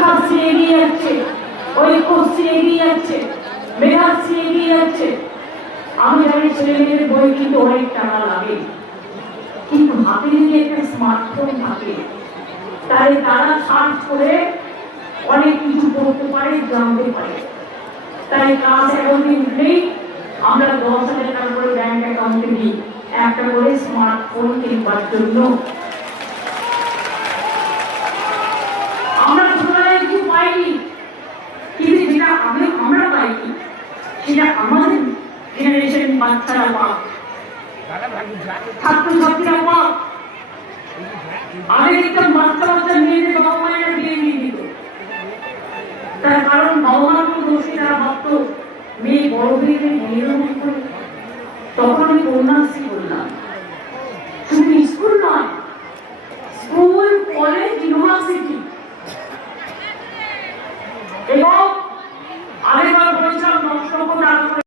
শিক্ষাশ্রী এগিয়ে যাচ্ছে, ঐক্যশ্রী এগিয়ে যাচ্ছে, মেধাশ্রী এগিয়ে যাচ্ছে। আমি জানি ছেলে মেয়েদের বই কিন্তু অনেক টাকা লাগে, কিন্তু হাতে যদি একটা স্মার্টফোন থাকে তাহলে তারা সার্চ করে অনেক কিছু করতে পারে, জানতে পারে। তাই ক্লাস 11 উঠলেই আমরা 10,000 টাকা করে ব্যাংক অ্যাকাউন্টে দিই একটা করে স্মার্টফোন কিনবার জন্য। আমরা ছোটবেলায় কিছু পাইনি, কিন্তু যেটা আমরা পাইনি সেটা আমাদের জেনারেশন বাচ্চারা পাক, ছাত্রছাত্রীরা পাক। আগে দেখতাম বাচ্চা বাচ্চা মেয়েদের বাবা মায়েরা বিয়ে দিয়ে দিত, তার কারণ বাবা মার কোনো দোষী, তারা ভাবতো মেয়ে বড় হয়ে গেলে মেয়েরও মনে করে। তখন আমি কন্যাশ্রী বললাম, শুধু স্কুল নয়, স্কুল, কলেজ, ইউনিভার্সিটি এবং